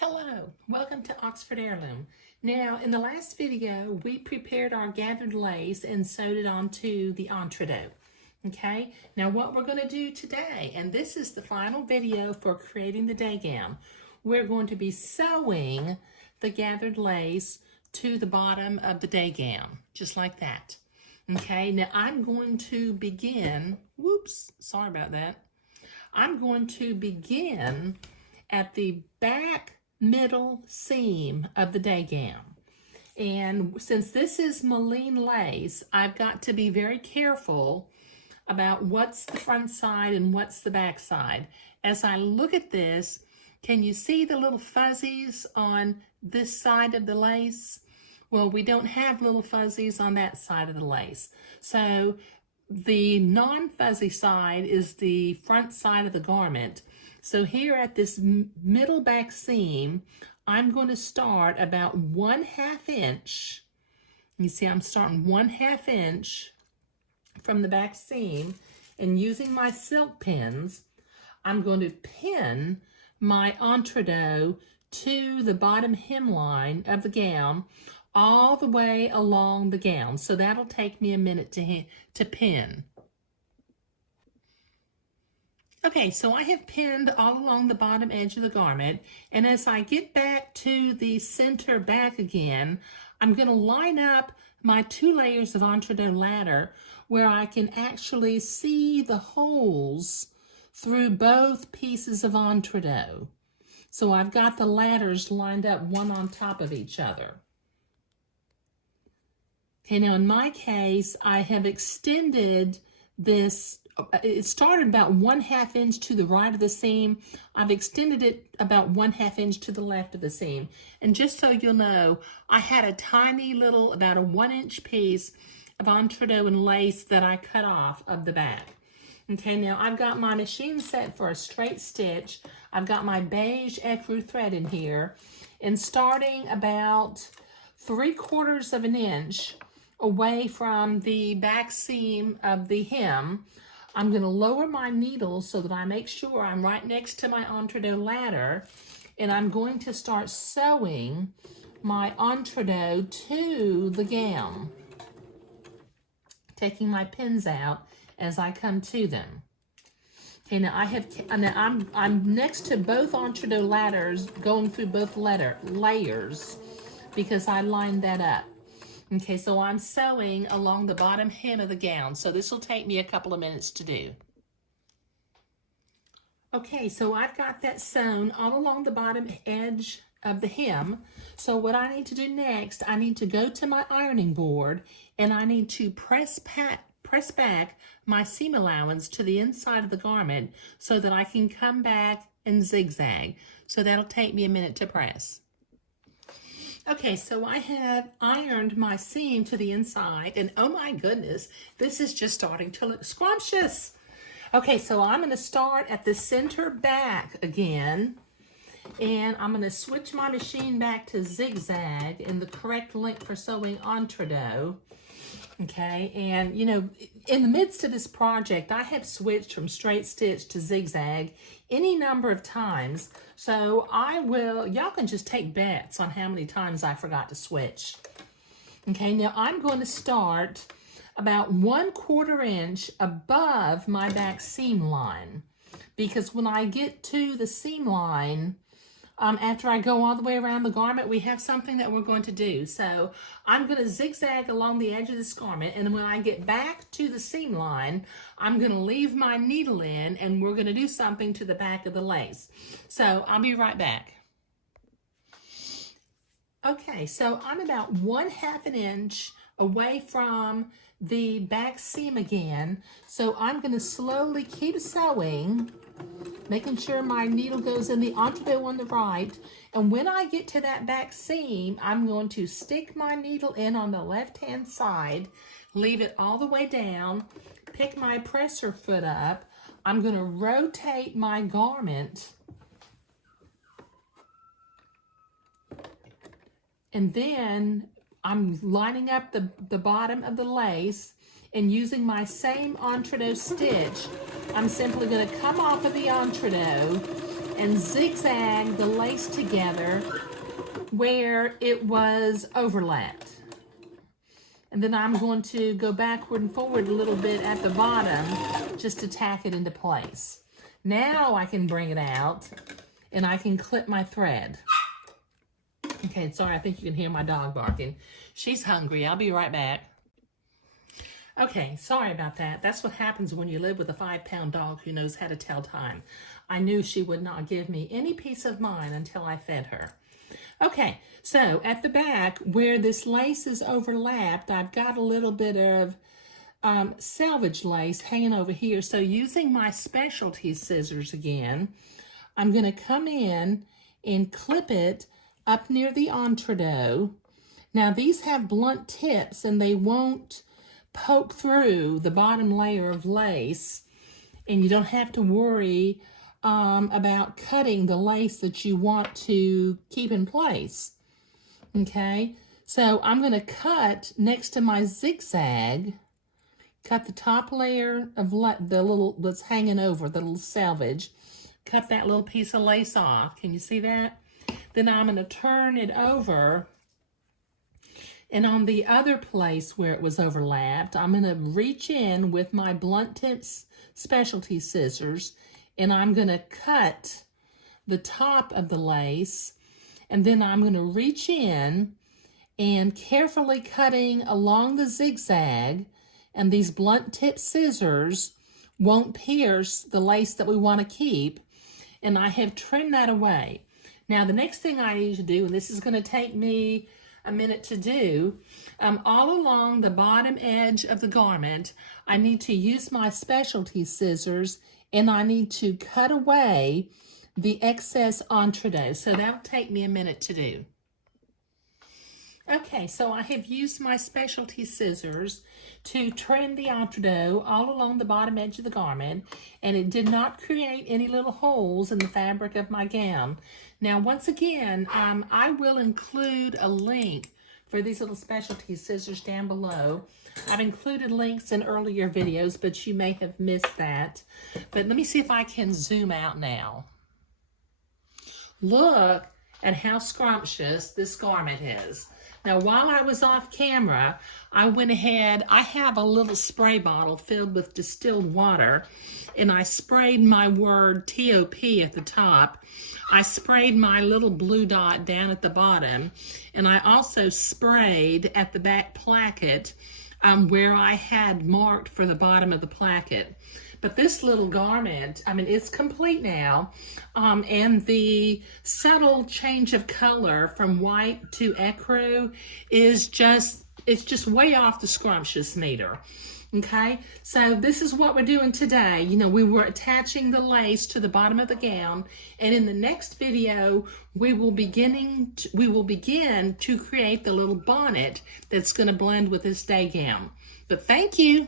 Hello, welcome to Oxford Heirloom. Now, in the last video, we prepared our gathered lace and sewed it onto the entredot. Okay, now what we're going to do today, and this is the final video for creating the day gown, we're going to be sewing the gathered lace to the bottom of the day gown, just like that. Okay, now I'm going to begin, sorry about that. I'm going to begin at the back middle seam of the day gown. And since this is Moline lace, I've got to be very careful about what's the front side and what's the back side. As I look at this, can you see the little fuzzies on this side of the lace? Well, we don't have little fuzzies on that side of the lace. So the non-fuzzy side is the front side of the garment. So here at this middle back seam, I'm going to start about 1/2 inch. You see, I'm starting 1/2 inch from the back seam, and using my silk pins, I'm going to pin my entredot to the bottom hemline of the gown all the way along the gown. So that'll take me a minute to pin. Okay, so I have pinned all along the bottom edge of the garment, and as I get back to the center back again, I'm going to line up my 2 layers of entredot ladder where I can actually see the holes through both pieces of entredot. So I've got the ladders lined up one on top of each other. Okay, now in my case, I have extended this. It started about 1/2 inch to the right of the seam. I've extended it about 1/2 inch to the left of the seam. And just so you'll know, I had a tiny little, about a 1 inch piece of entredot and lace that I cut off of the back. Okay, now I've got my machine set for a straight stitch. I've got my beige ecru thread in here, and starting about 3/4 of an inch away from the back seam of the hem, I'm going to lower my needle so that I make sure I'm right next to my entredot ladder, and I'm going to start sewing my entredot to the gown, taking my pins out as I come to them. Okay, now I'm next to both entredot ladders, going through both layers because I lined that up. Okay, so I'm sewing along the bottom hem of the gown, so this will take me a couple of minutes to do. Okay, so I've got that sewn all along the bottom edge of the hem. So what I need to do next, I need to go to my ironing board, and I need to press back my seam allowance to the inside of the garment so that I can come back and zigzag. So that'll take me a minute to press. Okay, so I have ironed my seam to the inside, and oh my goodness, this is just starting to look scrumptious. Okay, so I'm going to start at the center back again, and I'm going to switch my machine back to zigzag in the correct length for sewing entredot. Okay, and you know, in the midst of this project, I have switched from straight stitch to zigzag any number of times. So y'all can just take bets on how many times I forgot to switch. Okay, now I'm going to start about 1/4 inch above my back seam line, because when I get to the seam line, after I go all the way around the garment, we have something that we're going to do. So I'm going to zigzag along the edge of this garment, and when I get back to the seam line, I'm going to leave my needle in, and we're going to do something to the back of the lace. So I'll be right back. Okay, so I'm about 1/2 an inch away from the back seam again. So I'm going to slowly keep sewing, making sure my needle goes in the entredot on the right. And when I get to that back seam, I'm going to stick my needle in on the left-hand side, leave it all the way down, pick my presser foot up. I'm going to rotate my garment, and then I'm lining up the bottom of the lace, and using my same entredot stitch, I'm simply going to come off of the entredot and zigzag the lace together where it was overlapped. And then I'm going to go backward and forward a little bit at the bottom just to tack it into place. Now I can bring it out and I can clip my thread. Okay, sorry, I think you can hear my dog barking. She's hungry. I'll be right back. Okay, sorry about that. That's what happens when you live with a 5-pound dog who knows how to tell time. I knew she would not give me any peace of mind until I fed her. Okay, so at the back where this lace is overlapped, I've got a little bit of selvage lace hanging over here. So using my specialty scissors again, I'm going to come in and clip it up near the entredeau. Now these have blunt tips and they won't poke through the bottom layer of lace, and you don't have to worry about cutting the lace that you want to keep in place. Okay, so I'm going to cut next to my zigzag, cut the top layer of the little that's hanging over, the little selvage, cut that little piece of lace off. Can you see that? Then I'm going to turn it over, and on the other place where it was overlapped, I'm going to reach in with my blunt tips specialty scissors, and I'm going to cut the top of the lace, and then I'm going to reach in and carefully cutting along the zigzag, and these blunt tip scissors won't pierce the lace that we want to keep, and I have trimmed that away. Now the next thing I need to do, and this is going to take me a minute to do, all along the bottom edge of the garment, I need to use my specialty scissors and I need to cut away the excess entredeau. So that'll take me a minute to do. Okay, so I have used my specialty scissors to trim the entredeau all along the bottom edge of the garment, and it did not create any little holes in the fabric of my gown. Now, once again, I will include a link for these little specialty scissors down below. I've included links in earlier videos, but you may have missed that. But let me see if I can zoom out now. Look at how scrumptious this garment is. Now, while I was off camera, I went ahead, I have a little spray bottle filled with distilled water, and I sprayed my word TOP at the top. I sprayed my little blue dot down at the bottom, and I also sprayed at the back placket where I had marked for the bottom of the placket. But this little garment, I mean, it's complete now, and the subtle change of color from white to ecru is just, it's just way off the scrumptious meter. Okay, so this is what we're doing today. You know, we were attaching the lace to the bottom of the gown, and in the next video, we will begin to create the little bonnet that's going to blend with this day gown. But thank you.